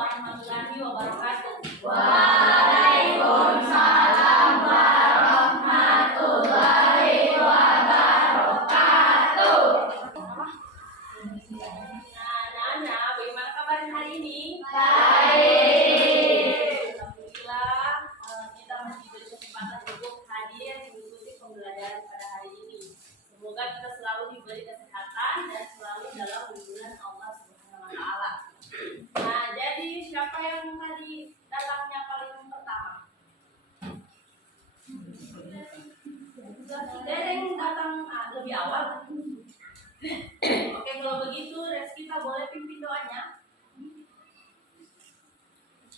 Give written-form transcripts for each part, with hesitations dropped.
warahmatullahi wabarakatuh. Waalaikumsalam warahmatullahi wabarakatuh. Nah, bagaimana kabar hari ini? Baik. Alhamdulillah, kita masih diberi kesempatan untuk hadir mengikuti pembelajaran pada hari ini. Semoga kita selalu diberi kesehatan dan selalu dalam lindungan Allah Subhanahu wa Ta'ala. Nah, jadi siapa yang tadi datangnya paling pertama? Dereng datang lebih awal. Oke, kalau begitu Reskita boleh pimpin doanya.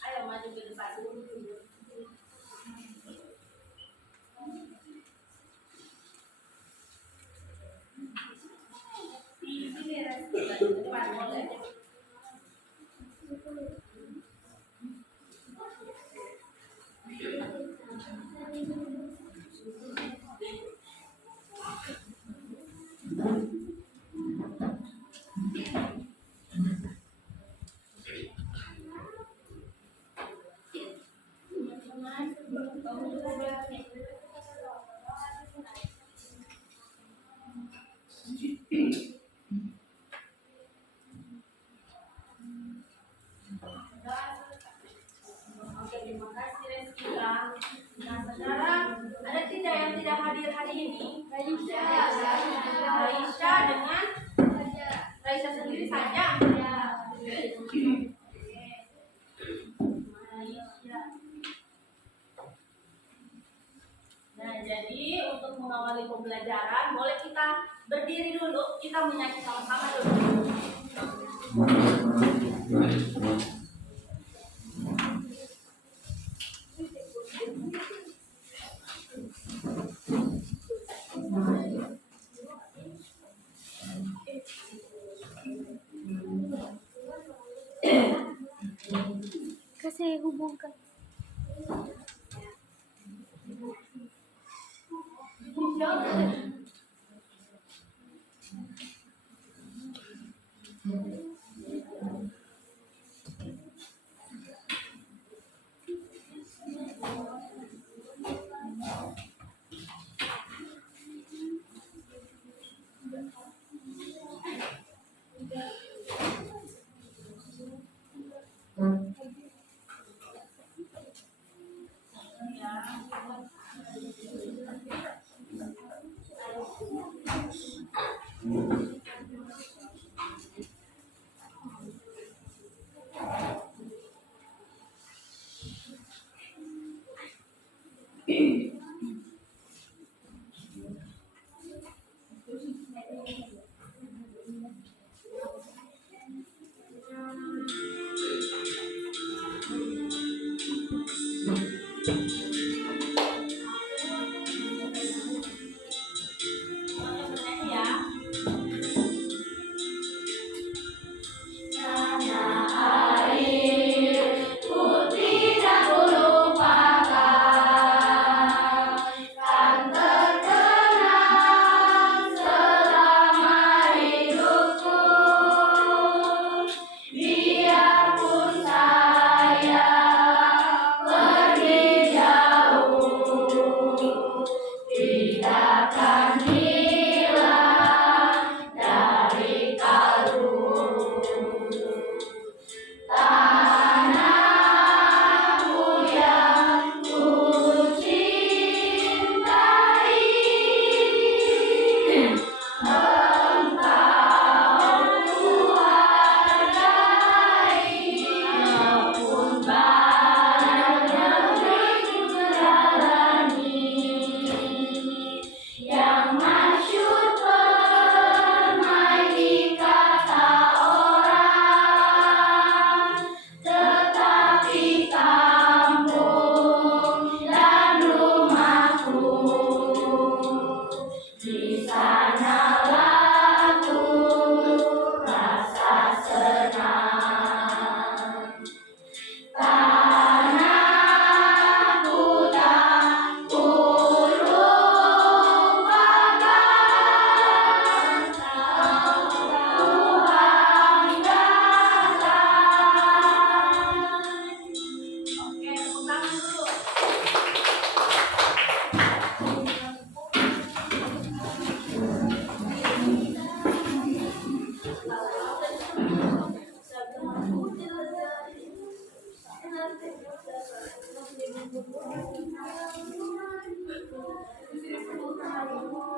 Ayo maju ke depan. Di sini Reskita di depan boleh. Oke, terima kasih Reskita. Nah, sekarang ada tidak yang tidak hadir hari ini? Raisya dengan Raisya sendiri saja. Nah, jadi untuk mengawali pembelajaran, boleh kita berdiri dulu, kita menyanyi sama-sama dulu. Kasi hubungkan. Biar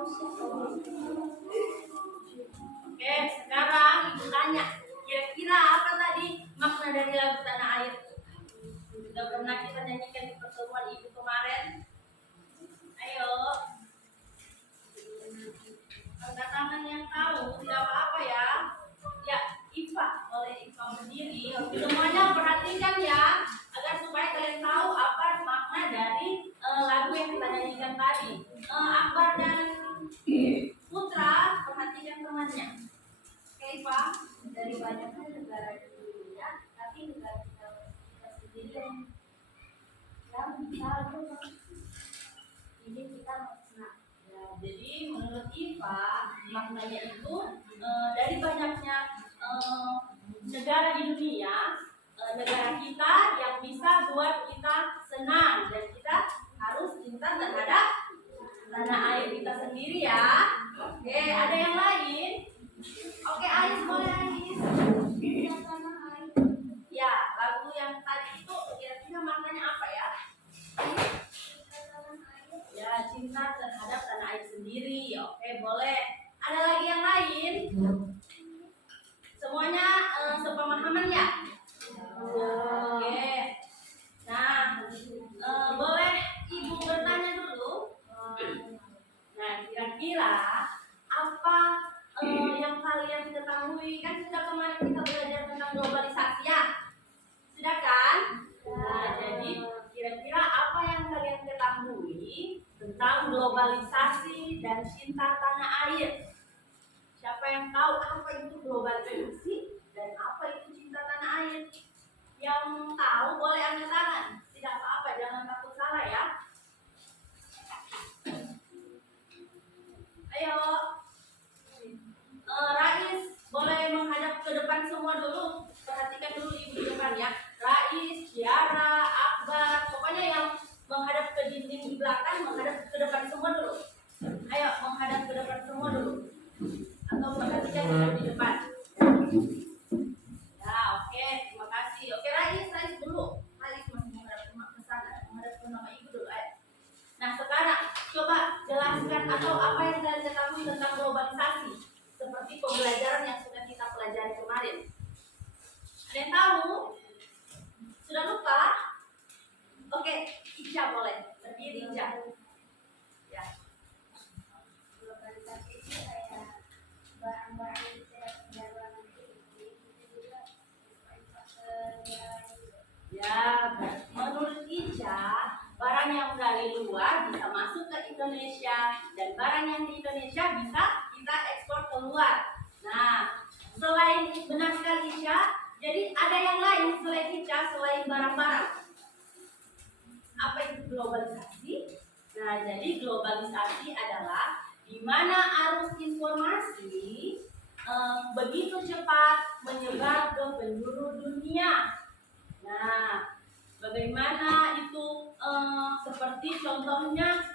Oke, sekarang ibu tanya, kira-kira apa tadi makna dari lagu Tanah Air? Sudah pernah kita nyanyikan di pertemuan ibu kemarin? Ayo, angkat tangan yang tahu, tidak apa-apa ya. Ya, Iva, oleh Iva berdiri. Semuanya perhatikan ya, agar supaya kalian tahu apa makna dari lagu yang kita nyanyikan tadi. Akbar dan Putra, perhatikan temannya. Oke, Iva, dari banyaknya negara di dunia, tapi negara kita sendiri yang bisa ini kita makna. Ya, jadi menurut Iva maknanya itu dari banyaknya negara di dunia, negara kita yang bisa buat kita senang dan kita harus cinta terhadap tanah air kita sendiri ya. Oke, ada yang lain? Oke, Ais boleh Ais. Ya, lagu yang tadi itu kira-kira maknanya apa ya? Ya, cinta terhadap tanah air sendiri. Oke, boleh. Ada lagi yang lain? Semuanya sepemahaman ya? Oke. Nah, boleh Ibu bertanya dulu. Nah, kira-kira apa yang kalian ketahui? Kan sudah kemarin kita belajar tentang globalisasi ya? Sudah kan? Nah, jadi kira-kira apa yang kalian ketahui tentang globalisasi dan cinta tanah air? Siapa yang tahu apa itu globalisasi dan apa itu cinta tanah air? Yang tahu boleh angkat tangan. Tidak apa-apa, jangan takut salah ya. Ayo, Rais boleh menghadap ke depan semua dulu. Perhatikan dulu ibu di depan ya. Rais, Tiara, Akbar, pokoknya yang menghadap ke dinding di belakang, menghadap ke depan semua dulu. Ayo, menghadap ke depan semua dulu. Atau perhatikan di depan. Ya, oke, terima kasih. Oke, Rais dulu. Rais masih menghadap ke sana, menghadap ke nama ibu dulu. Ayo. Nah, sekarang coba jelaskan atau apa yang kalian ketahui tentang globalisasi seperti pembelajaran yang sudah kita pelajari kemarin. Ada yang tahu? Sudah lupa? Oke, Ica boleh berdiri Ica. Ya. Globalisasi itu kayak barang-barang yang tidak terjaga ya, menurut Ica, barang yang dari luar bisa masuk ke Indonesia dan barang yang di Indonesia bisa kita ekspor keluar. Nah, selain benar sekali Ica, jadi ada yang lain selain Ica, selain barang-barang. Apa itu globalisasi? Nah, jadi globalisasi adalah di mana arus informasi begitu cepat menyebar ke penjuru dunia. Nah, bagaimana itu seperti contohnya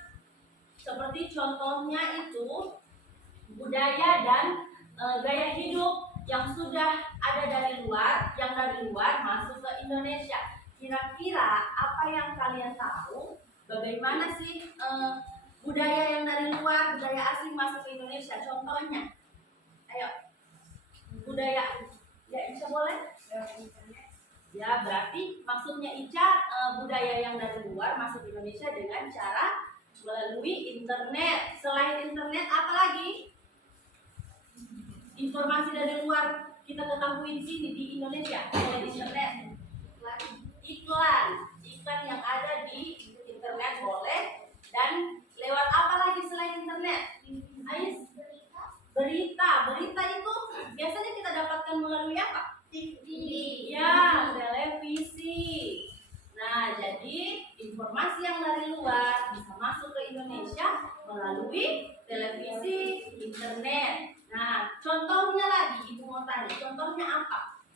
itu budaya dan gaya hidup yang sudah ada dari luar, yang dari luar masuk ke Indonesia. Kira-kira apa yang kalian tahu? Bagaimana sih budaya yang dari luar, budaya asing masuk ke Indonesia? Contohnya, ayo, budaya, ya Ica boleh? Ya, berarti maksudnya Ica budaya yang dari luar masuk ke Indonesia dengan cara melalui internet. Selain internet, apa lagi? Informasi dari luar kita ketahui di sini di Indonesia oleh internet. Iklan yang ada di internet boleh. Dan lewat apa lagi selain internet? Ais? Berita itu biasanya kita dapatkan melalui apa? TV. Ya, televisi. Nah, jadi informasi yang dari luar bisa masuk ke Indonesia melalui televisi, internet. Nah, contohnya lagi, Ibu mau tanya, contohnya apa?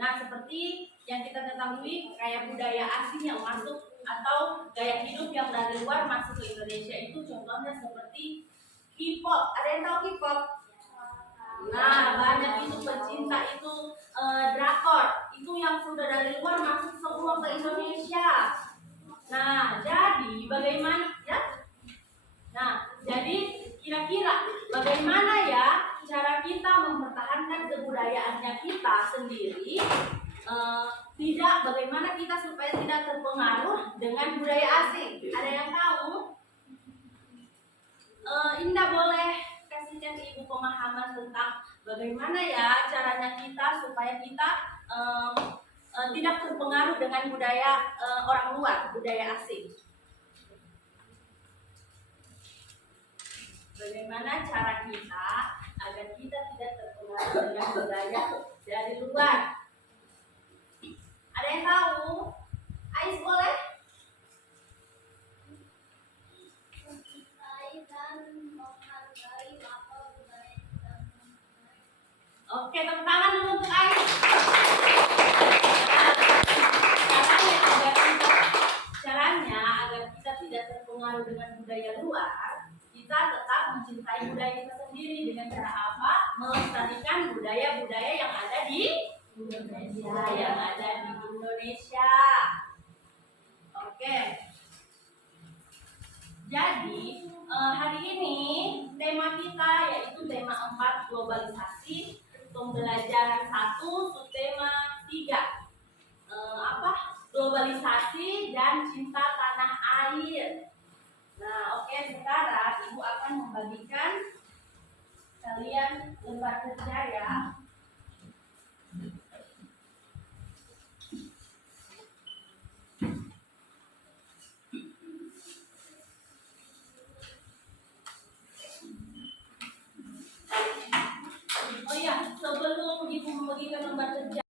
Nah, seperti yang kita ketahui, kayak budaya asing yang masuk atau gaya hidup yang dari luar masuk ke Indonesia itu contohnya seperti K-pop. Ada yang tahu K-pop? Nah, banyak itu pecinta itu drakor. Itu yang sudah dari luar masuk semua ke Indonesia. Nah, jadi bagaimana ya? Nah, jadi bagaimana kita supaya tidak terpengaruh dengan budaya asing. Ada yang tahu? Indah boleh kasihkan Ibu pemahaman tentang bagaimana ya caranya kita supaya kita tidak terpengaruh dengan budaya orang luar, budaya asing. Bagaimana cara kita agar kita tidak terpengaruh dengan budaya dari luar? Ada yang tahu? Ais boleh? Oke, tepuk tangan dulu untuk Ais. Caranya agar kita tidak terpengaruh dengan budaya luar, kita tetap mencintai budaya kita sendiri dengan cara apa? Melestarikan budaya-budaya yang ada di Indonesia. Oke. Jadi hari ini tema kita yaitu tema 4 globalisasi, pembelajaran 1 subtema 3 globalisasi dan cinta tanah air. Nah, oke, sekarang Ibu akan membagikan kalian lembar kerja ya. Oh ya, sebelum Ibu membagikan lembar kerja,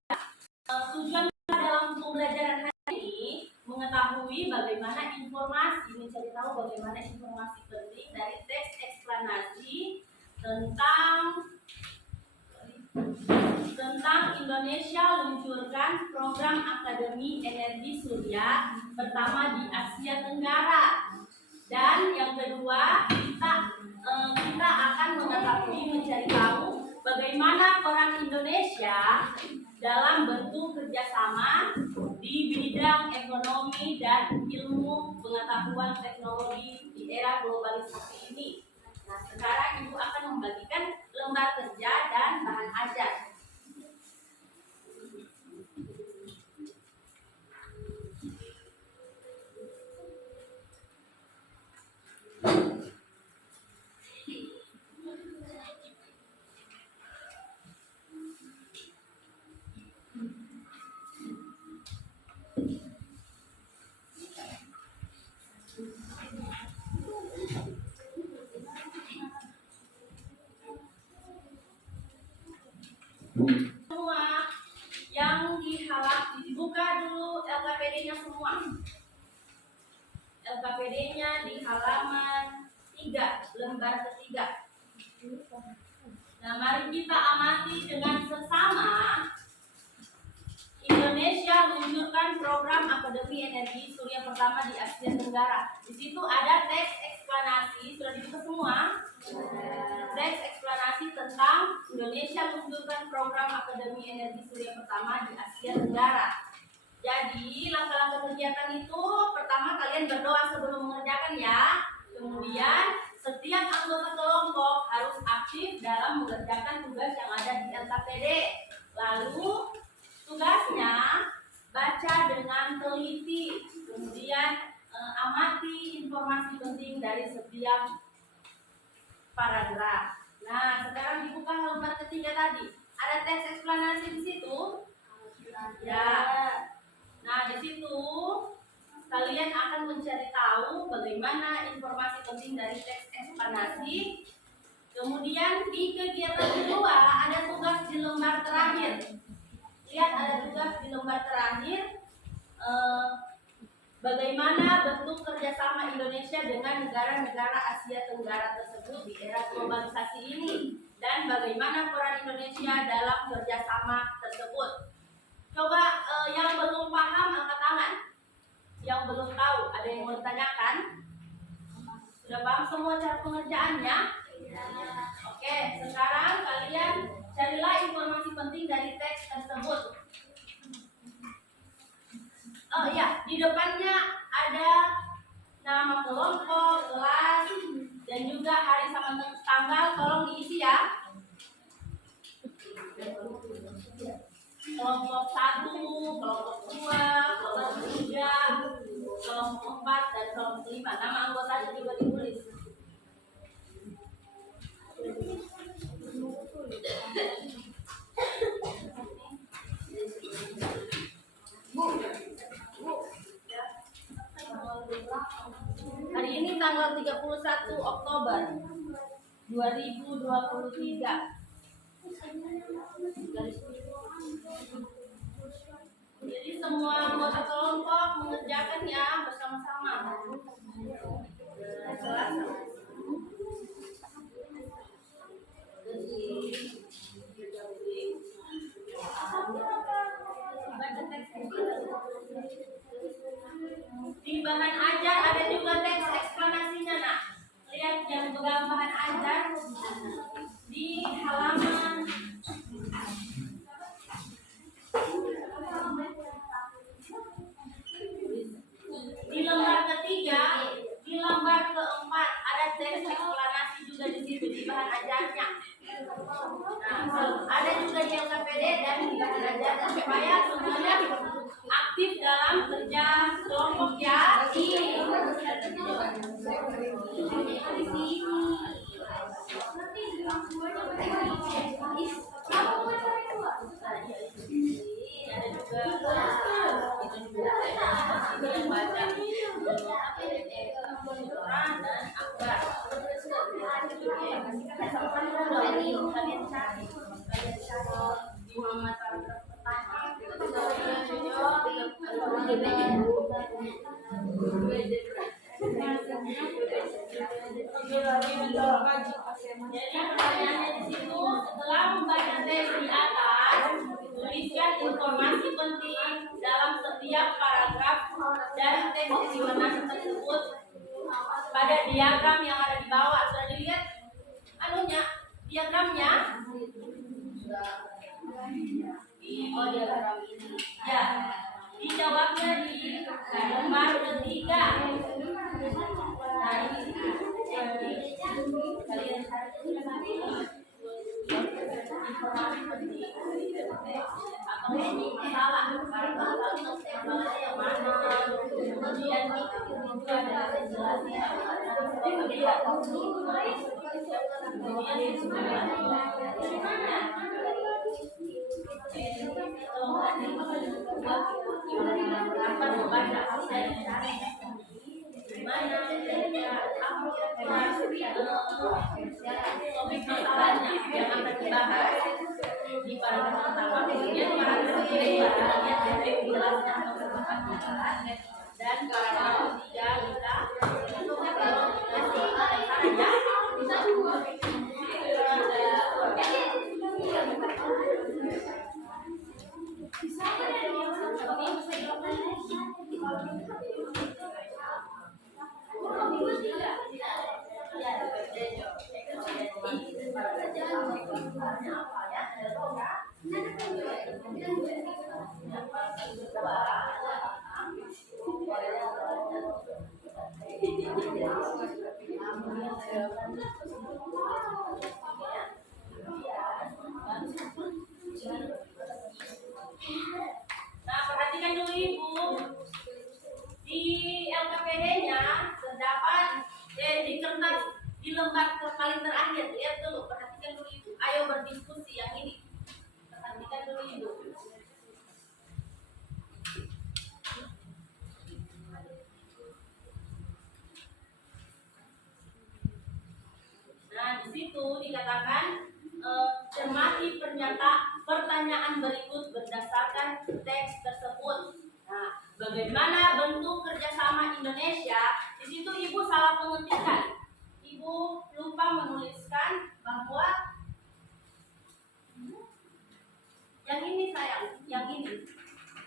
tujuan dalam pembelajaran hari ini mengetahui bagaimana mencari tahu bagaimana informasi penting dari teks eksplanasi tentang Indonesia luncurkan program Akademi Energi Surya pertama di Asia Tenggara. Dan yang kedua, kita akan mengetahui mencari tahu bagaimana peran Indonesia dalam bentuk kerjasama di bidang ekonomi dan ilmu pengetahuan teknologi di era globalisasi ini. Nah, sekarang Ibu akan membagikan lembar kerja dan bahan ajar. Semua yang dibuka dulu LKPD-nya semua. LKPD-nya di halaman 3, lembar ketiga. Nah, mari kita amati dengan sesama. Indonesia luncurkan program Akademi Energi Surya pertama di Asia Tenggara. Di situ ada teks eksplanasi, sudah dibuka semua? Teks eksplanasi tentang Indonesia luncurkan program Akademi Energi Surya pertama di Asia Tenggara. Jadi langkah-langkah kegiatan itu pertama kalian berdoa sebelum mengerjakan ya. Kemudian setiap anggota kelompok harus aktif dalam mengerjakan tugas yang ada di LKPD. Lalu tugasnya baca dengan teliti. Kemudian amati informasi penting dari setiap paragraf. Nah, sekarang dibuka lembar ketiga tadi. Ada teks eksplanasi di situ? Ya. Nah, di situ kalian akan mencari tahu bagaimana informasi penting dari teks eksplanasi. Kemudian di kegiatan kedua ada tugas di lembar terakhir. Lihat, ada tugas di lembar terakhir. Bagaimana bentuk kerjasama Indonesia dengan negara-negara Asia Tenggara tersebut di era globalisasi ini, dan bagaimana peran Indonesia dalam kerjasama tersebut. Coba yang belum paham angkat tangan. Yang belum tahu, ada yang mau ditanyakan? Sudah paham semua cara pengerjaannya? Oke, sekarang kalian carilah informasi penting dari teks tersebut. Oh iya, di depannya ada nama kelompok, kelas, dan juga hari sama tanggal. Tolong diisi ya. Kelompok 1 kelompok 2, kelompok 3, kelompok 4, dan kelompok 5. Nama anggotanya juga ditulis. Hari ini tanggal 31 Oktober 2023. Jadi semua anggota kelompok mengerjakan ya bersama-sama. Di bahan ajar ada juga teks eksplanasinya, nak. Lihat yang pegang bahan ajar di halaman di lembar ketiga, di lembar keempat ada teks eksplanasi juga di situ di bahan ajarnya. Nah, ada juga di LKPD dan di bahan ajar supaya semuanya aktif dalam kerja kelompok ya. Jadi pertanyaannya di situ, setelah membaca teks di atas, tuliskan informasi penting dalam setiap paragraf dari teks eksplanasi tersebut pada diagram yang ada di bawah. Sudah dilihat anunya, diagramnya? Oh, diagram ini. Ya, dijawabnya di lembar ketiga. Nah, ini kalian cari informasi penting atau ini salah masalahnya yang mana, kemudian itu ada penjelasannya. Topik masalahnya yang akan dibahas di paragraf pertama, kemudian paragraf kedua lihat dari penjelasan dan paragraf ketiga kita Nah, perhatikan dulu Ibu. Di LKPD-nya terdapat di kertas di lembar paling terakhir. Lihat dulu, perhatikan dulu Ibu. Ayo berdiskusi yang ini. Perhatikan dulu Ibu. Nah, di situ dikatakan cermati pertanyaan berikut berdasarkan teks tersebut. Nah, bagaimana bentuk kerjasama Indonesia? Di situ Ibu salah mengetikkan. Ibu lupa menuliskan bahwa yang ini sayang, yang ini.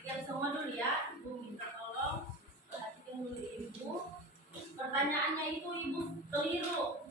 Yang semua dulu ya, Ibu minta tolong perhatikan dulu Ibu. Pertanyaannya itu Ibu keliru.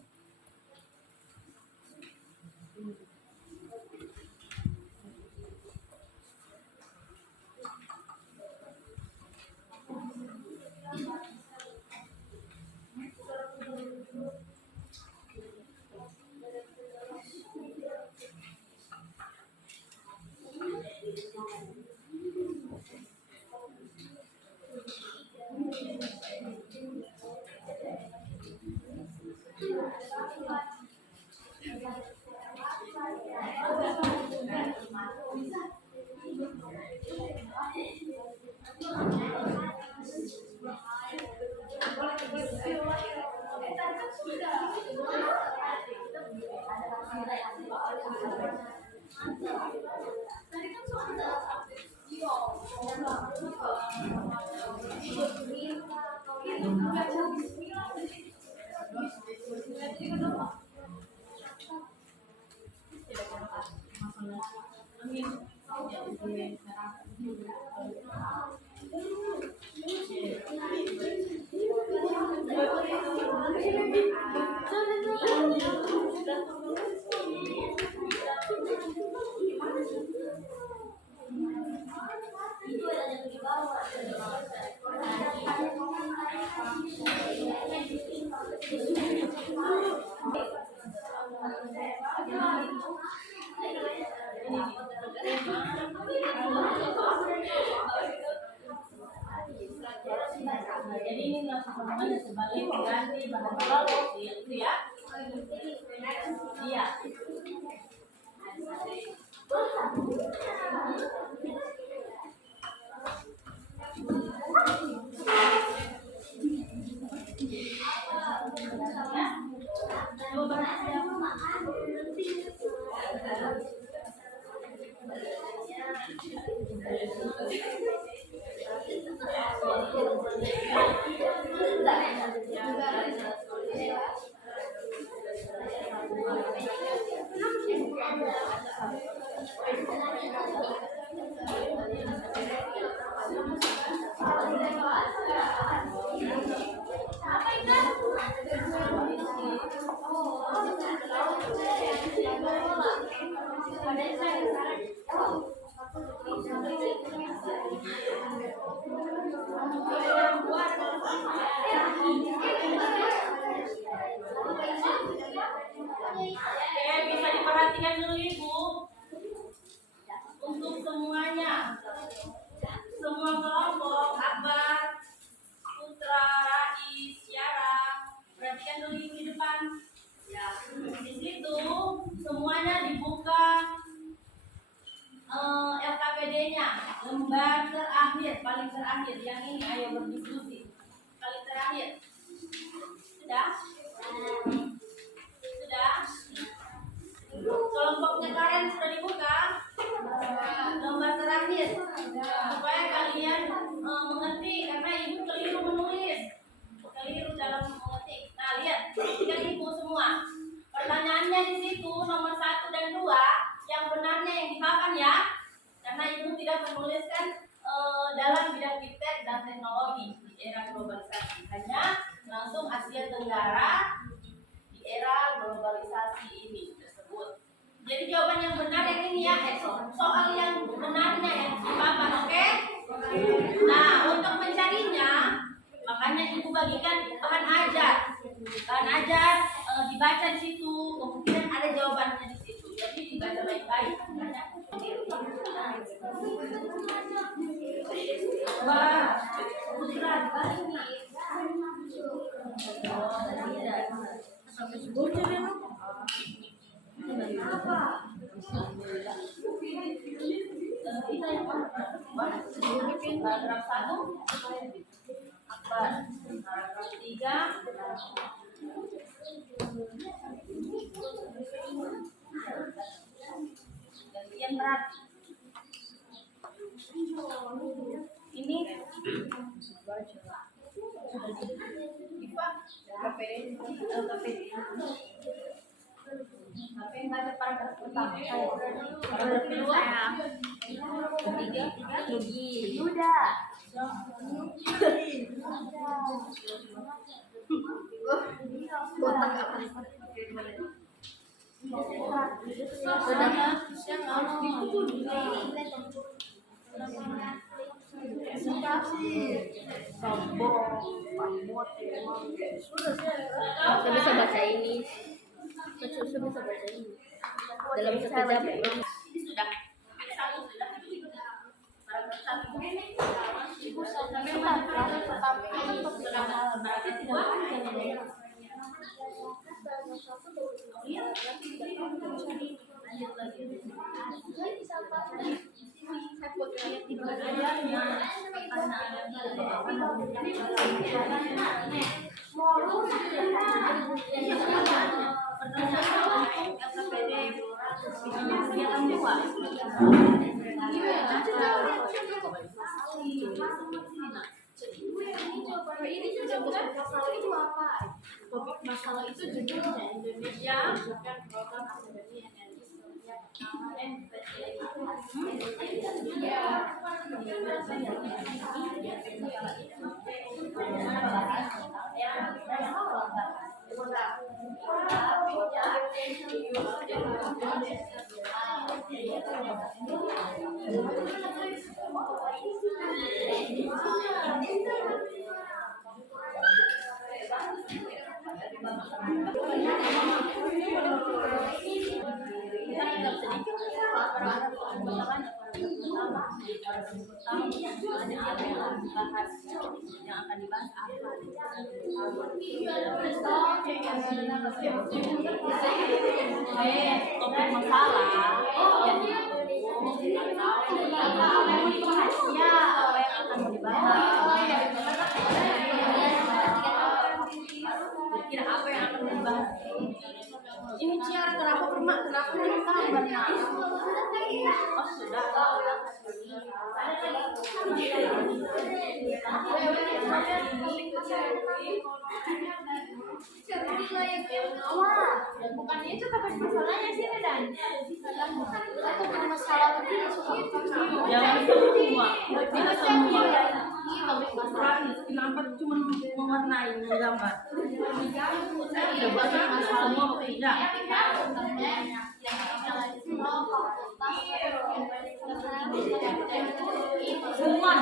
Jadi ini namanya sebagai pengganti bahan bakar itu ya. Iya. Oke, bisa diperhatikan dulu Ibu. Untuk semuanya, semua kelompok, Akbar, Putra, Rais, Tiara, perhatikan dulu Ibu di depan. Ya, di situ semuanya dibuka LKPD-nya, lembar terakhir, paling terakhir. Yang ini, ayo berdiskusi. Paling terakhir. Sudah? Sudah? Kelompoknya kalian sudah dibuka? Lembar terakhir. Supaya kalian mengerti, karena Ibu keliru menulis. Keliru dalam mengetik. Nah, lihat. Tiga Ibu semua. Pertanyaannya di situ, nomor 1 dan 2. Yang benarnya yang dihafal ya. Karena Ibu tidak menuliskan dalam bidang iptek dan teknologi di era globalisasi. Hanya langsung Asia Tenggara di era globalisasi ini tersebut. Jadi jawaban yang benar yang ini ya, soal yang benarnya yang dipapan, oke? Nah, untuk mencarinya, makanya Ibu bagikan bahan ajar. Bahan ajar dibaca di situ, kemungkinan ada jawabannya di situ. Jadi dibaca baik-baik. Paragraf 1 Akbar, paragraf 3 gantian berat. Ini apa yang baca paragraf pertama? Paragraf kedua, ketiga, Yuda. Kotak apa? Saya bisa baca ini. Saya bisa baca ini. Dalam sekejap. Ini sudah. Satu sudah. Paragraf 1. Ibu berarti dua. Lanjut lagi. itu judulnya Indonesia bukan program akademi energi surya pertama yang akan dibahas apa? Topik masalah ya apa yang akan dibahas? Kira apa yang akan dibahas? Ini Ciara kenapa ditambah nak? Oh sudah. Bukan itu tapi masalahnya sih dan itu masalah begini jangan semua tidak semua kenapa cuma mewarnai menggambar saya tidak buat masalah semua tidak semua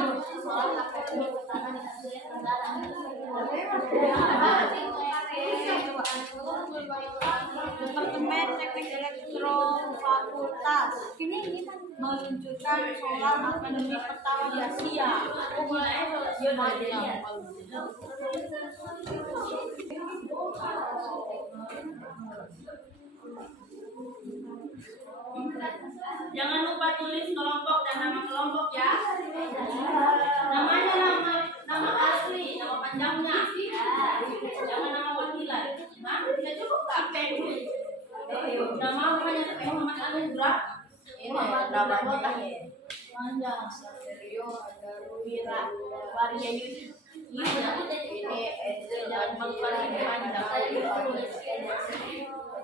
Departemen Teknik Elektro Fakultas ini meluncurkan solar akademi pertama di Asia. Jangan lupa tulis kelompok dan nama kelompok ya. Namanya nama asli, nama panjangnya. Jangan nama panggilan. Nah, tidak cukup kapten. Nama hanya Muhammad Anugrah. Ini namanya panjang. Serio, ada Ruwira, Waria Yusuf. Ini jangan panjang.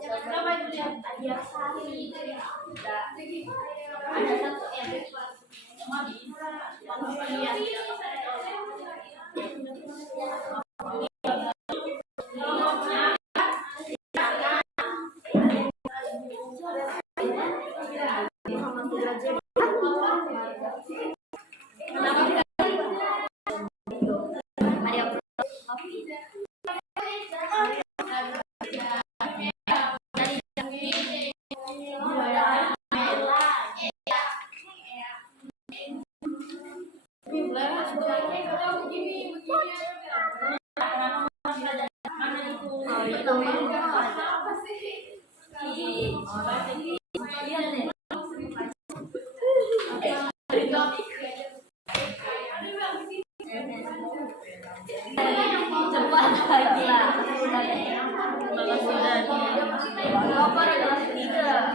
Coba itu lihat Adia Sari. Ada satu yang cuma bisa lihat.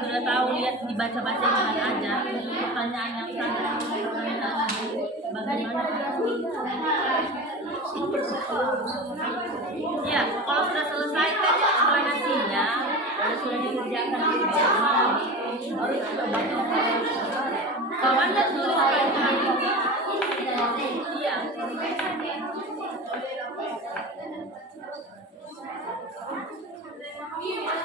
Sudah tahu lihat dibaca-baca dengan aja pertanyaan yang sama bagaimana ya kalau sudah selesai tes eksplanasinya sudah dikerjakan baru sudah baca kalau anda tulis iya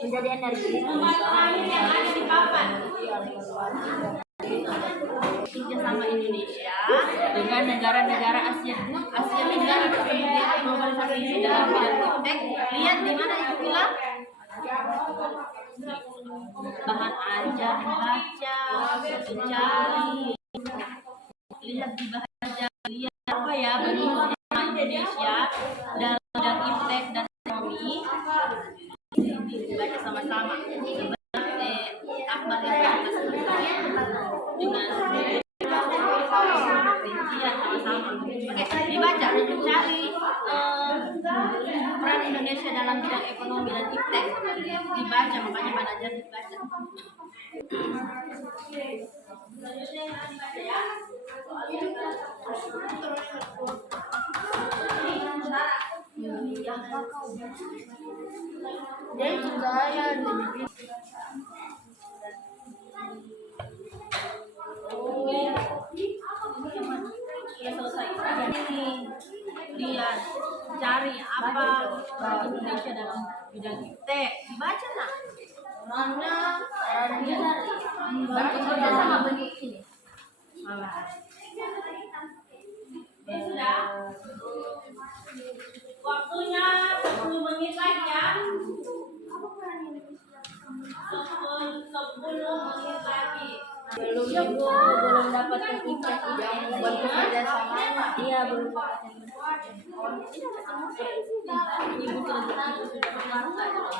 menjadi energi lembar terakhir yang ada di papan kerjasama Indonesia dengan negara-negara Asia Tenggara globalisasi dalam bidang iptek. Lihat di mana itu bilang bahan aja baca mencari lihat di bahan aja lihat apa ya bentuk Indonesia dalam bidang iptek dan ekonomi. Baca sama-sama sebenarnya akbar yang kita selesai dengan Iya, sama-sama. Oke, dibaca. Cari peran Indonesia dalam bidang ekonomi dan iptek. Dibaca, makanya belajar dibaca. Selanjutnya yang harus dibaca ya. Soalnya Dia juga ya lebih sudah selesai. ini lihat cari apa peran Indonesia dalam bidang iptek. Dibaca nak. Perannya bantu kerja sama bentuk sini. Malah. Sudah. Waktunya 10 menit lagi ya. 10 menit lagi. Belum ibu belum dapat iptek bantu kerja sama. Iya belum dapat Ibu sudah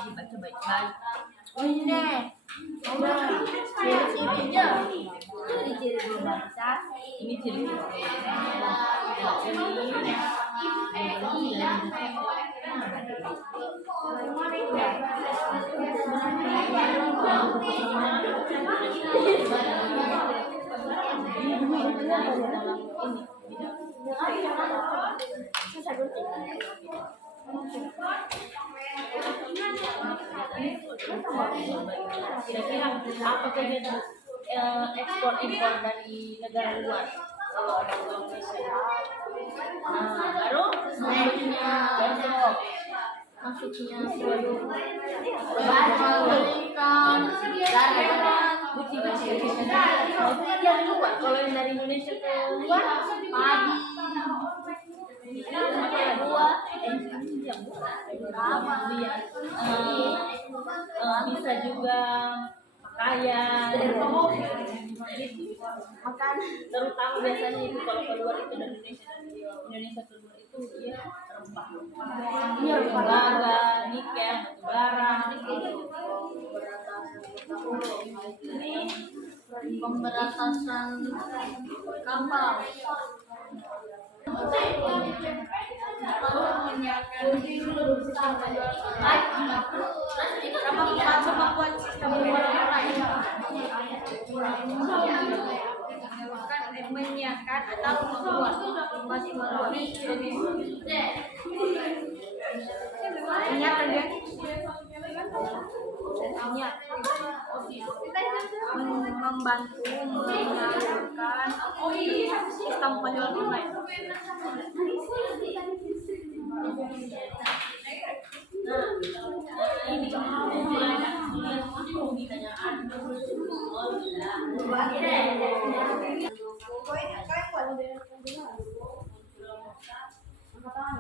dibaca baik-baik. Oh ini ciri-cirinya ciri-ciri globalisasi. Ini ciri Kira-kira apa kegiatan ekspor impor dari negara luar? Baru maksudnya besok maksudnya produk ikan dari luar. Kalau yang dari Indonesia ke luar padi buah bisa juga pakaian makan terutama biasanya itu kalau keluar itu dari Indonesia keluar itu dia rempah tembaga nikel batubara pemberantasan kapal kemampuan sistem menyiapkan atau membuat masih menyiapkan dia membantu menyiapkan sistem penjualan ini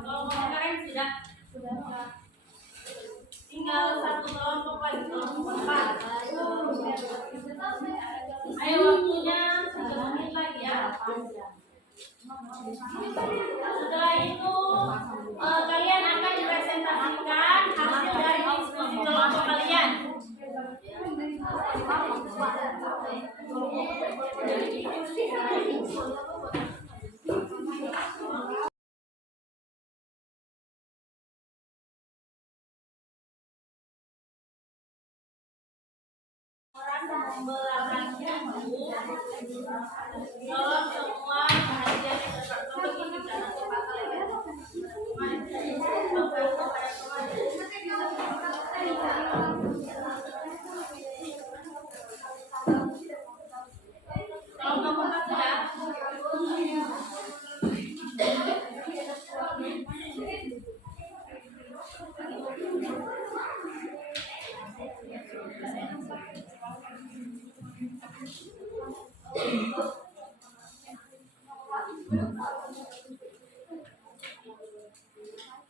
kalau kemarin sudah tinggal satu kelompok lagi, kelompok 4. Ayo waktunya 3 menit lagi ya. Setelah itu kalian akan dipresentasikan hasil dari diskusi kelompok kalian. Pembelahan buku, tolong semua perhatian kalau kamu sudah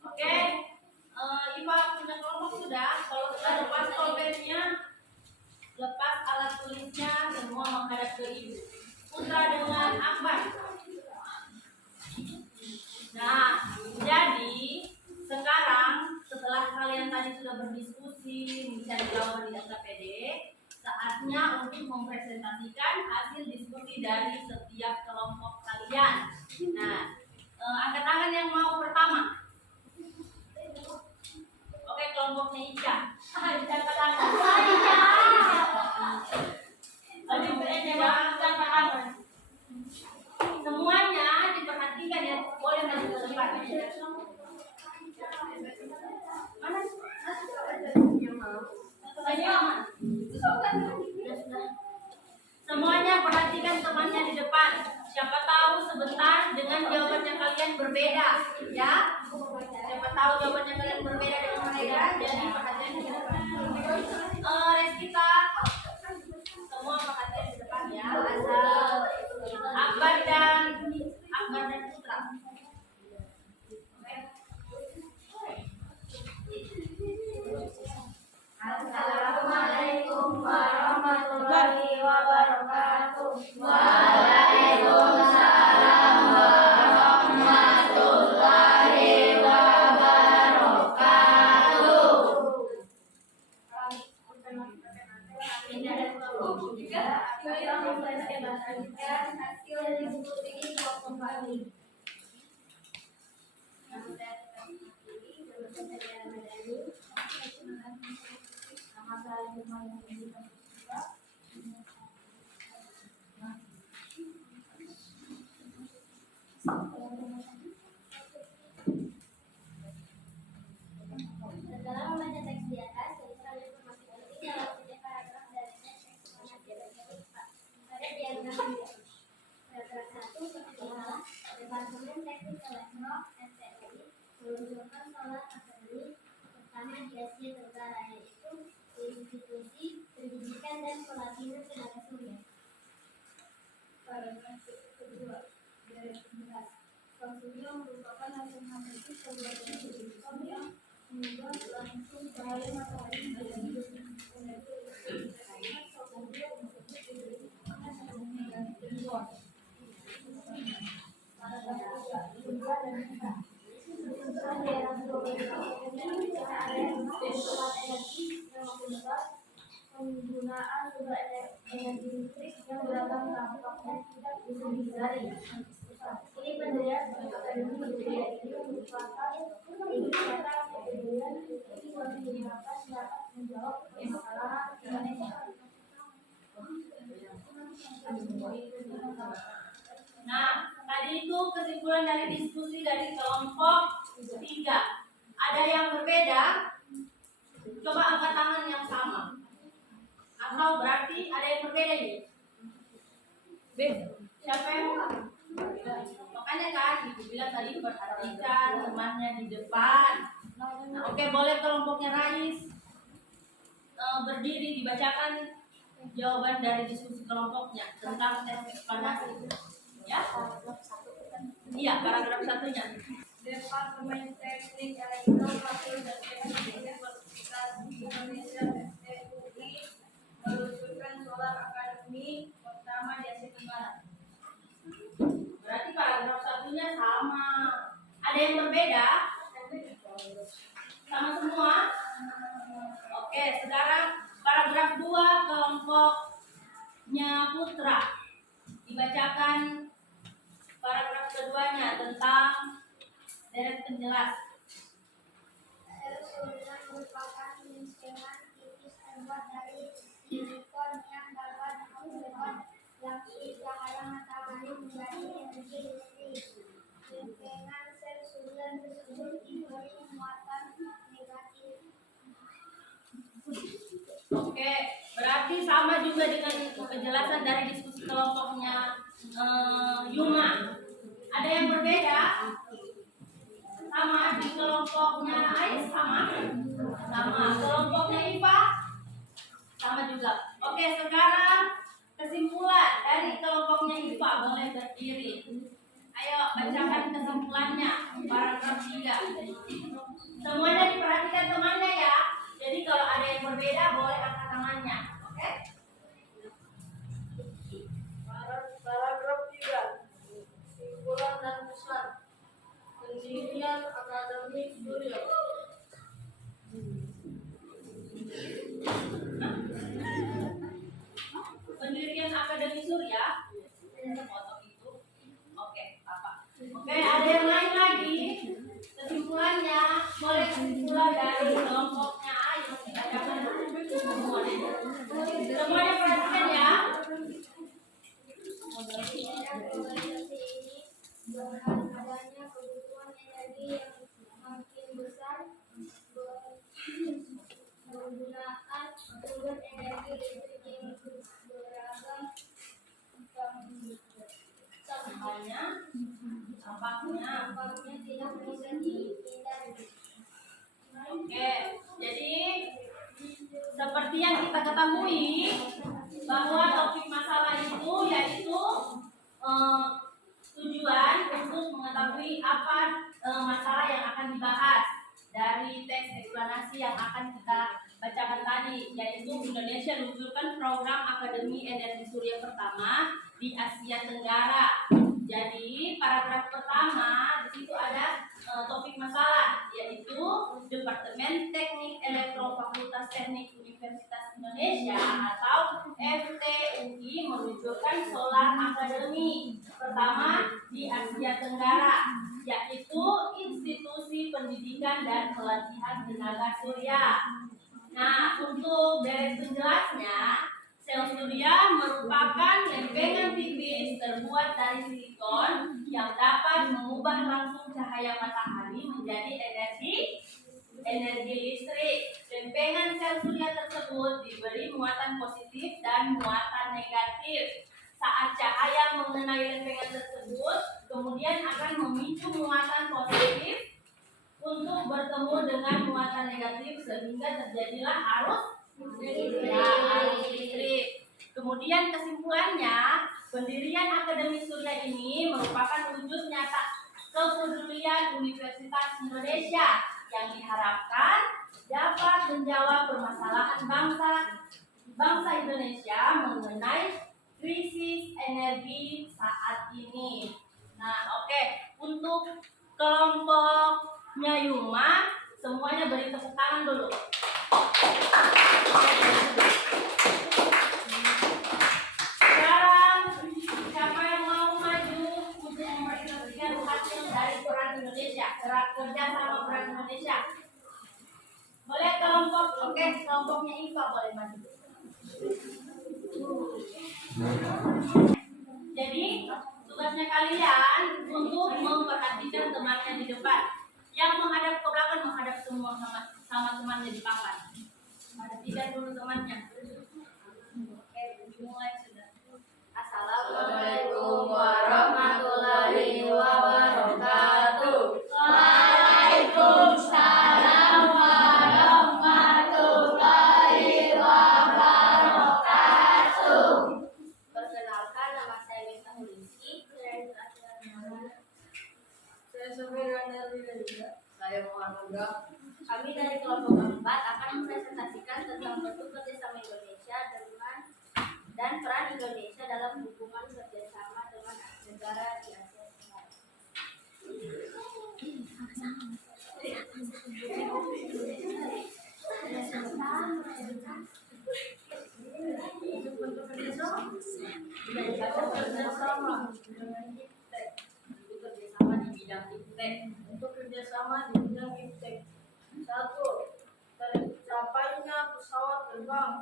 Oke, Iva punya kelompok sudah. Kalau sudah lepas solvennya, lepas alat tulisnya, semua menghadap ke ibu. Putra dengan akbar. Nah, jadi sekarang setelah kalian tadi sudah berdiskusi, mencari jawaban di SKPD, saatnya untuk mempresentasikan hasil diskusi dari setiap kelompok kalian. Nah, angkat tangan yang mau pertama. Oke, kelompoknya Ica. Ica angkat tangan. Angkat tangan. Semuanya diperhatikan ya, boleh maju ke depan. Mana? Semuanya perhatikan temannya di depan. Siapa tahu sebentar dengan jawabannya kalian berbeda, ya. Siapa tahu jawabannya kalian berbeda dengan mereka, jadi perhatian di depan. Reskita, semua perhatian di depan ya. Asal Akbar dan Putra. Assalamualaikum warahmatullahi wabarakatuh. Waalaikumsalam warahmatullahi wabarakatuh. Kita mempresentasikan hasil diskusi kelompok kami. Setelah membaca teks di atas, tuliskan informasi penting dalam setiap paragraf dari teks eksplorasi dan cerita. Pada diagram ini, paragraf 1 pertama, Departemen Teknik Elektro STUI meluncurkan solar akademi pertama di Asia Tenggara, yaitu Institusi Pendidikan dan Pelatihan Tenaga Surya. Paragraf kedua, dari 11. Surya merupakan alternatif pembuatan sistem yang mengubah langsung cahaya matahari menjadi energi listrik. Surya disebut menjadi panas negatif dan luas. Paragraf 3, jumlah dan jumlah. Disebutkan daerah ini secara area tempat energi yang menggunakan penggunaan sumber energi listrik yang beragam dampaknya tidak bisa dihindari. Ini pendirian akademi budaya ini merupakan indikator kebudayaan ini yang digunakan dapat menjawab permasalahan Indonesia. Nah, tadi itu kesimpulan dari diskusi dari kelompok 3. Ada yang berbeda? Coba angkat tangan yang sama. Atau berarti ada yang berbeda nih? Siapa yang makanya kan ibu bilang tadi perhatikan temannya di depan. Nah, oke, boleh kelompoknya Rais berdiri dibacakan jawaban dari diskusi kelompoknya tentang tes eksplanasi. Ya? Iya, paragraf 1-nya. Departemen Teknik Elektro Fakultas Teknik Universitas Indonesia STUI meluncurkan solar akademi pertama di Asia Tenggara. Berarti paragraf 1-nya sama. Ada yang berbeda? Sama semua? Oke, sekarang paragraf 2 kelompoknya Putra. Dibacakan paragraf keduanya tentang deret penjelas. Sel surya merupakan lingkaran tipis terbuat dari silikon yang dapat mengubah langsung cahaya matahari menjadi energi listrik. Lingkaran sel surya tersebut diberi muatan negatif. Oke, berarti sama juga dengan penjelasan dari diskusi kelompoknya Yuma. Ada yang berbeda? Sama di kelompoknya Ais sama? Sama. Kelompoknya Ipa? Sama juga. Oke, sekarang kesimpulan dari kelompoknya Ipa boleh berdiri. Ayo bacakan kesimpulannya paragraf 3. Semuanya diperhatikan temannya ya. Jadi kalau ada yang berbeda boleh angkat tangannya. Oke? Paragraf 3. Kesimpulan dan pesan. Pendirian Akademi Surya. Pendirian Akademi Surya. Foto itu. Oke, apa? Oke, ada yang lain lagi? Kesimpulannya, boleh kesimpulan dari kelompoknya Ayu dibacakan semuanya. Semuanya perhatikan ya. Globalisasi ini dengan adanya kebutuhan energi yang makin besar, menggunakan sumber energi listrik yang beragam, Semuanya, tampaknya. tampaknya tidak bisa dihindari. Oke, jadi seperti yang kita ketahui bahwa topik masalah itu yaitu tujuan untuk mengetahui apa masalah yang akan dibahas dari teks eksplanasi yang akan kita bacakan tadi, yaitu Indonesia luncurkan program Akademi Energi Surya pertama di Asia Tenggara. Jadi paragraf pertama di situ ada topik masalah, yaitu Departemen Teknik Elektro Fakultas Teknik Universitas Indonesia atau FTUI meluncurkan Solar Academy pertama di Asia Tenggara, yaitu institusi pendidikan dan pelatihan tenaga surya. Nah, untuk dari penjelasnya, sel surya merupakan lempengan tipis terbuat dari silikon yang dapat mengubah langsung cahaya matahari menjadi energi listrik. Lempengan sel surya tersebut diberi muatan positif dan muatan negatif. Saat cahaya mengenai lempengan tersebut, kemudian akan memicu muatan positif untuk bertemu dengan muatan negatif sehingga terjadilah arus listrik. Kemudian kesimpulannya, pendirian Akademi Surya ini merupakan wujud nyata kepedulian Universitas Indonesia yang diharapkan dapat menjawab permasalahan bangsa Indonesia mengenai krisis energi saat ini. Nah, oke, untuk kelompoknya Yuma, semuanya beri tepuk tangan dulu. Sekarang siapa yang mau maju untuk mempresentasikan hasil dari peran Indonesia, kerja sama peran Indonesia? Boleh kelompok, oke, kelompoknya IPA boleh maju. Jadi tugasnya kalian untuk memperhatikan temannya di depan. Yang menghadap ke belakang menghadap semua sama temannya di papan. Perhatikan dulu temannya. Oke, dimulai sudah. Assalamualaikum warahmatullahi wabarakatuh. Waalaikumsalam warahmatullahi wabarakatuh. Perkenalkan, nama saya Miftah Huliski. Saya Sofirana Rizalida. Saya Muhammad Nugra. Kami dari kelompok 4 akan mempresentasikan tentang bentuk kerjasama Indonesia dan peran Indonesia dalam hubungan kerjasama dengan negara di Asia Tenggara. Bentuk kerjasama dengan iptek. Untuk kerjasama di bidang iptek. Untuk kerjasama di bidang iptek. 1. Tercapainya pesawat terbang.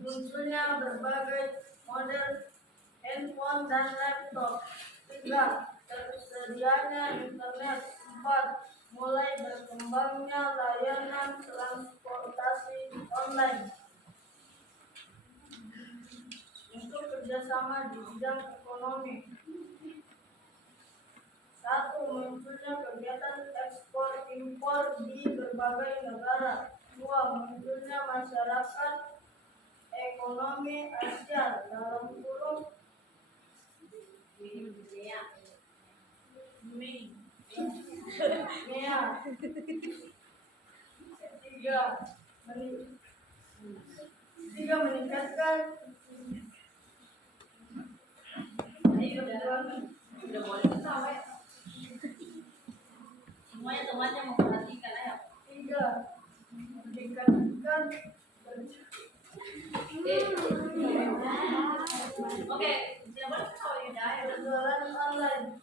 Munculnya berbagai model handphone dan laptop. 3. Tersedianya internet. 4. Mulai berkembangnya layanan transportasi online. Untuk kerjasama di bidang ekonomi. 1. Munculnya kegiatan ekspor impor di berbagai negara. 2. Munculnya masyarakat ekonomi Asia dalam kurung MEA. 3. Meningkatkan Sudah boleh ketawa ya. Semuanya temannya memperhatikan ayo. 3. Meningkatkan Oke, tidak boleh ketawa ya. penjualan online.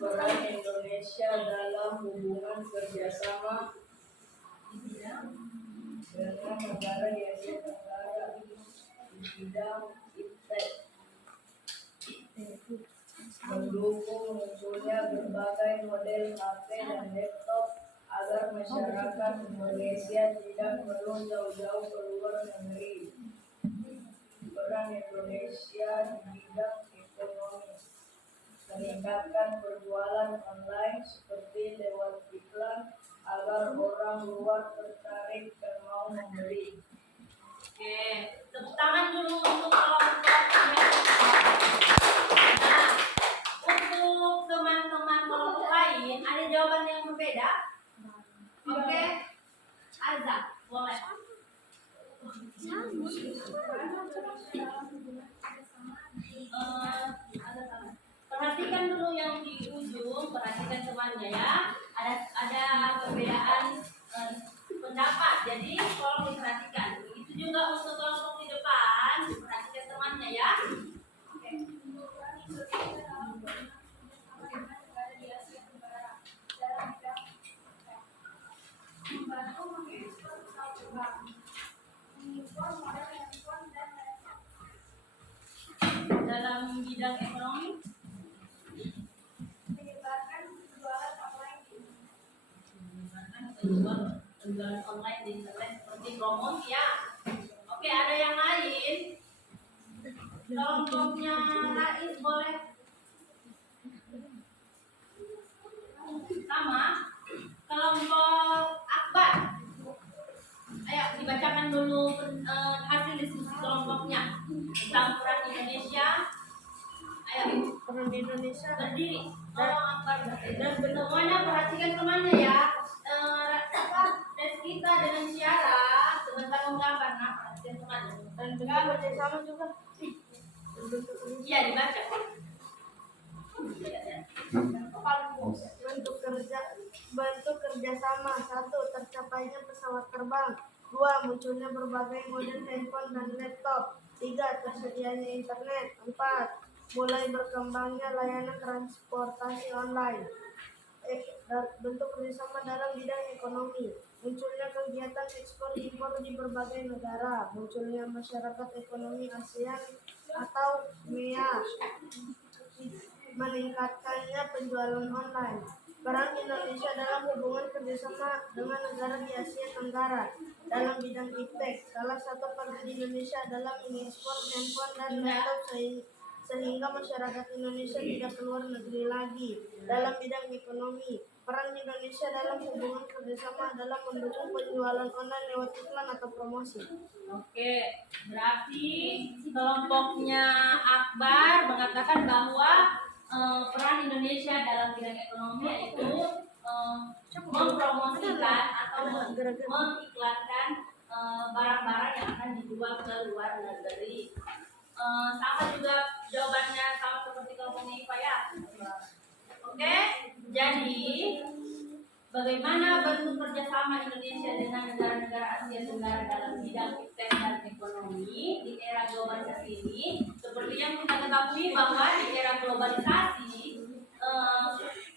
Peran Indonesia dalam hubungan kerjasama dengan negara di Asia Tenggara di bidang iptek, mendukung munculnya berbagai model HP dan laptop agar masyarakat Indonesia tidak perlu jauh-jauh keluar negeri. Peran Indonesia di bidang ekonomi, meningkatkan penjualan online seperti lewat iklan agar orang luar tertarik dan mau membeli. Oke, tepuk tangan dulu untuk kelompok-kelompoknya. Nah, untuk teman-teman kelompok lain, ada jawaban yang berbeda? Oke, Arza, boleh. Perhatikan dulu yang di ujung, perhatikan temannya ya. Ada perbedaan pendapat, jadi tolong diperhatikan. Begitu juga untuk kelompok di depan, perhatikan temannya ya. Oke. Dalam bidang ekonomi, penjualan online di internet seperti promosi ya. Oke, ada yang lain? Kelompoknya Rais boleh. Sama. Kelompok Akbar. Ayo dibacakan dulu hasil diskusi kelompoknya tentang peran Indonesia. Ayo. Peran Indonesia Berdiri. Tolong Akbar. Dan semuanya perhatikan temannya ya. Tes kita dengan Syara sebentar ungkapan. Nah, perhatikan temannya. dan bentuk kerjasama juga. Iya dibaca. Bentuk kerjasama. 1. Tercapainya pesawat terbang. 2. Munculnya berbagai model handphone dan laptop. 3. Tersedianya internet. 4. Mulai berkembangnya layanan transportasi online. Bentuk kerjasama dalam bidang ekonomi. Munculnya kegiatan ekspor impor di berbagai negara. Munculnya masyarakat ekonomi ASEAN atau MEA. Meningkatkannya penjualan online. Peran Indonesia dalam hubungan kerjasama dengan negara di Asia Tenggara dalam bidang iptek. Salah satu peran Indonesia adalah mengekspor handphone dan laptop sehingga masyarakat Indonesia tidak keluar negeri lagi. Dalam bidang ekonomi, peran Indonesia dalam hubungan kerjasama adalah mendukung penjualan online lewat iklan atau promosi. Oke, berarti kelompoknya Akbar mengatakan bahwa peran Indonesia dalam bidang ekonomi yaitu mempromosikan atau mengiklankan barang-barang yang akan dijual ke luar negeri. Sama juga jawabannya sama seperti kelompoknya IPA ya. Oke, jadi bagaimana bentuk kerjasama Indonesia dengan negara-negara Asia Tenggara dalam bidang iptek dan ekonomi di era globalisasi ini? Seperti yang kita ketahui bahwa di era globalisasi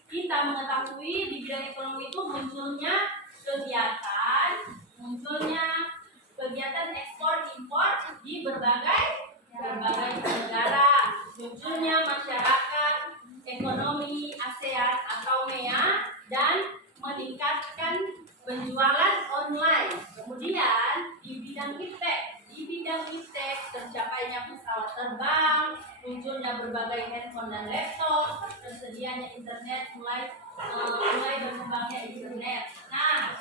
kita mengetahui di bidang ekonomi itu munculnya kegiatan ekspor impor di berbagai negara, munculnya masyarakat ekonomi ASEAN atau MEA dan meningkatkan penjualan online. Kemudian di bidang iptek tercapainya pesawat terbang, munculnya berbagai handphone dan laptop, tersedianya internet, mulai berkembangnya internet. Nah,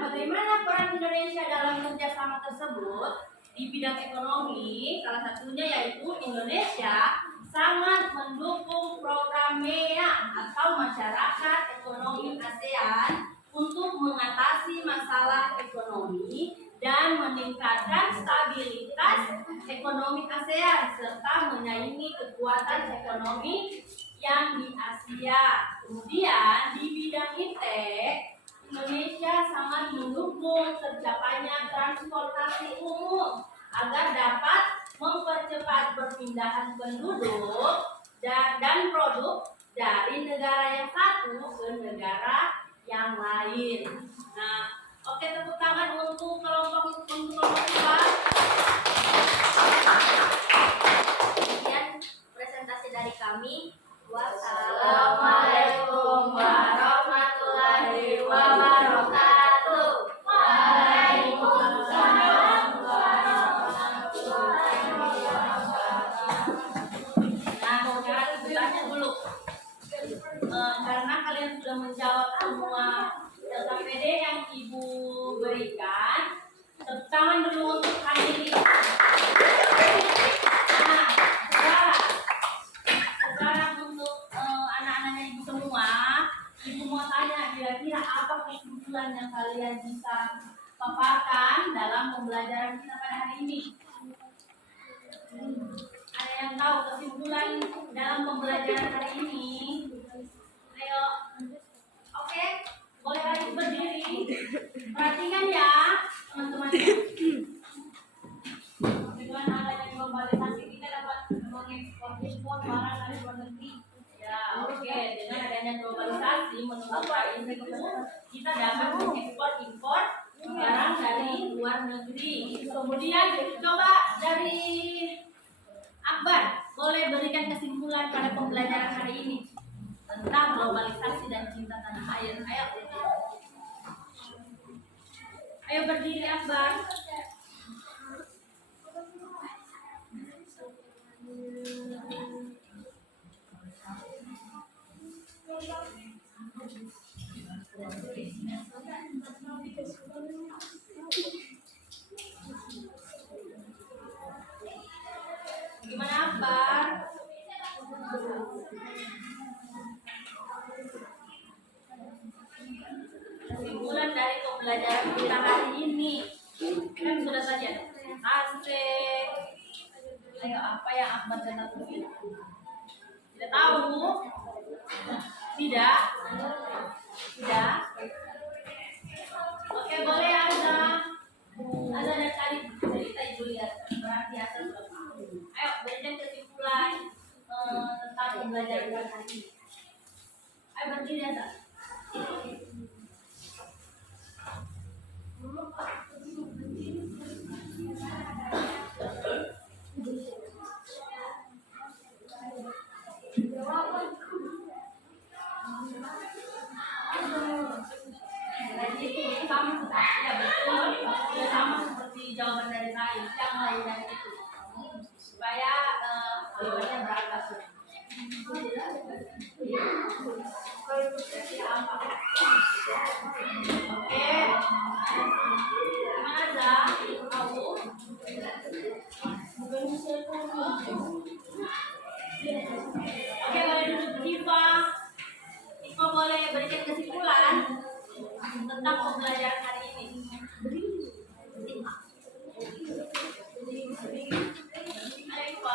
bagaimana peran Indonesia dalam kerjasama tersebut di bidang ekonomi? Salah satunya yaitu Indonesia sangat mendukung program MEA atau Masyarakat Ekonomi ASEAN untuk mengatasi masalah ekonomi dan meningkatkan stabilitas ekonomi ASEAN serta menyaingi kekuatan ekonomi yang di Asia. Kemudian di bidang iptek, Indonesia sangat mendukung tercapainya transportasi umum agar dapat mempercepat perpindahan penduduk dan produk dari negara yang satu ke negara yang lain. Nah, oke, tepuk tangan untuk kelompok dua. Kemudian presentasi dari kami. Wassalamualaikum warahmatullahi wabarakatuh. Waalaikumsalam warahmatullahi wabarakatuh. Nah, sekarang ibu tanya dulu. Karena kalian sudah menjawab semua LKPD yang ibu berikan, tepuk tangan dulu untuk hadirin. Nah, sekarang untuk anak-anaknya ibu semua, ibu mau tanya kira-kira apa kesimpulan yang kalian bisa paparkan dalam pembelajaran kita pada hari ini? Ada yang tahu kesimpulan dalam pembelajaran hari ini? Ayo. Oke, boleh lagi berdiri. Perhatikan ya, teman-teman. Dengan adanya globalisasi kita dapat mengekspor barang dari luar negeri. Ya, oke. Dengan adanya globalisasi, menurut Pak itu kita dapat mengekspor-impor barang dari luar negeri. Kemudian coba dari Akbar, boleh berikan kesimpulan pada pembelajaran hari ini tentang globalisasi dan cinta tanah air. Ayo. Ayo berdiri Akbar. Gimana Akbar? Kesimpulan dari pembelajaran kita hari ini kan sudah saja asik. Ayo, apa yang Akbar ketahui? Tidak tahu? Tidak? Tidak? Oke, boleh Azza. Azza dari tadi cerita ibu lihat berarti Azza sudah tahu. Ayo, berikan kesimpulan tentang pembelajaran hari ini. Ayo berdiri Azza. Sama seperti jawaban dari tadi, yang lain dari itu supaya jawabannya beragam. Oke, gimana Za? Kamu? Oke, boleh duduk Diva. Iva boleh berikan kesimpulan tentang pembelajaran hari ini. Ayo Iva.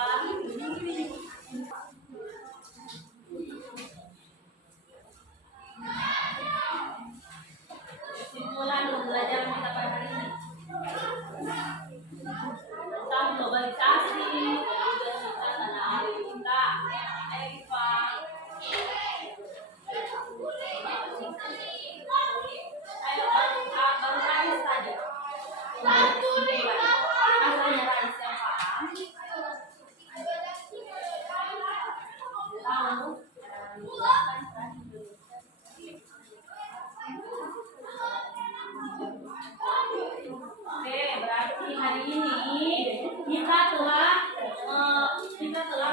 Kesimpulan pembelajaran kita pada hari ini tentang globalisasi dan juga cinta tanah air kita. Ayo Iva. Ayo baru Rais tadi. Rasanya Rais yang paham. Tahu. Oke, berarti hari ini kita telah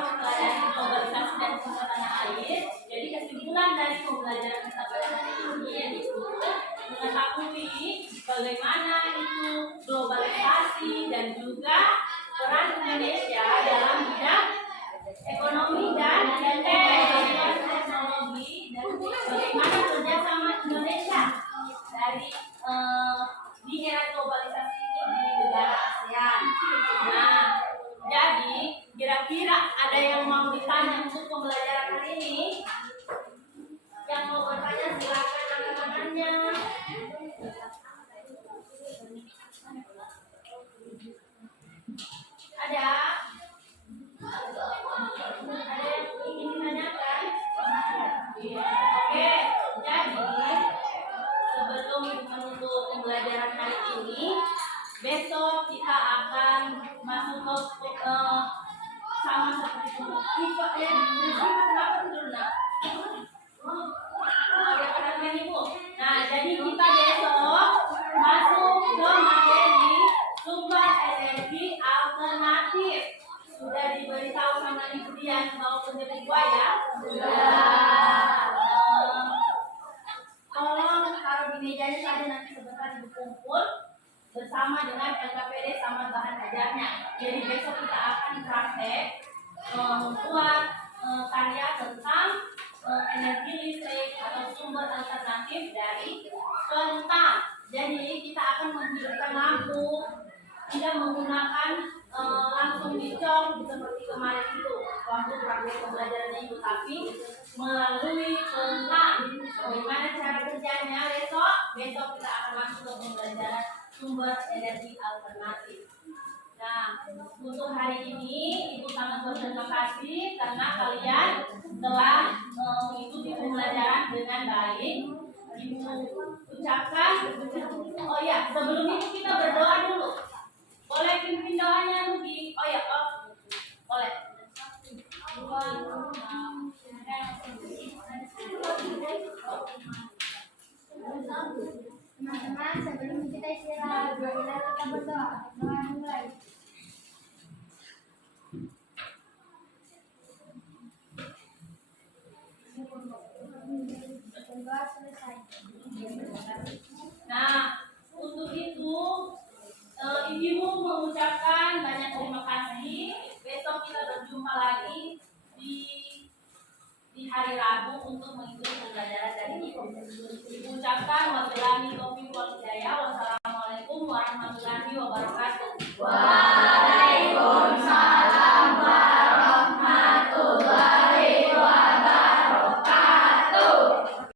mempelajari globalisasi dan cinta tanah air. Jadi kesimpulan dari pembelajaran kita pada hari ini yaitu mengetahui bagaimana itu globalisasi dan juga peran Indonesia dalam bidang ekonomi dan teknologi dan bagaimana kerjasama Indonesia dari di era globalisasi ini di negara ASEAN. Nah, jadi kira-kira ada yang mau ditanya untuk pembelajaran hari ini? Yang mau bertanya silakan angkat tangannya. Ada? besok kita akan masuk ke sama seperti itu. Kenapa tidur nak? Ada perhatian ibu. Nah, jadi kita besok masuk ke materi sumber energi alternatif. Sudah diberitahu sama ibu Dian maupun ibu gua ya? Sudah. Tolong taruh di mejanya saja, nanti sebentar ibu kumpul bersama dengan LKPD sama bahan ajarnya. Jadi besok kita akan praktek membuat karya tentang energi listrik atau sumber alternatif dari kentang. Jadi kita akan menghidupkan lampu, tidak menggunakan langsung dicong seperti kemarin itu waktu praktek pembelajarannya itu, tapi melalui kentang. Bagaimana cara kerjanya besok kita akan masuk ke pembelajaran sumber energi alternatif. Nah, untuk hari ini Ibu sangat berterima kasih karena kalian telah mengikuti pembelajaran dengan baik. Ibu ucapkan, oh ya, sebelum itu kita berdoa dulu. Boleh pimpin doanya Ruby? Oh ya, boleh. Teman-teman, sebelum kita istirahat, marilah kita berdoa. Mulai. Berdoa selesai. Nah, untuk itu Ibu mengucapkan banyak terima kasih. Besok kita berjumpa lagi di hari Rabu untuk mengikuti pembelajaran dari Ibu. Ibu ucapkan wabillahi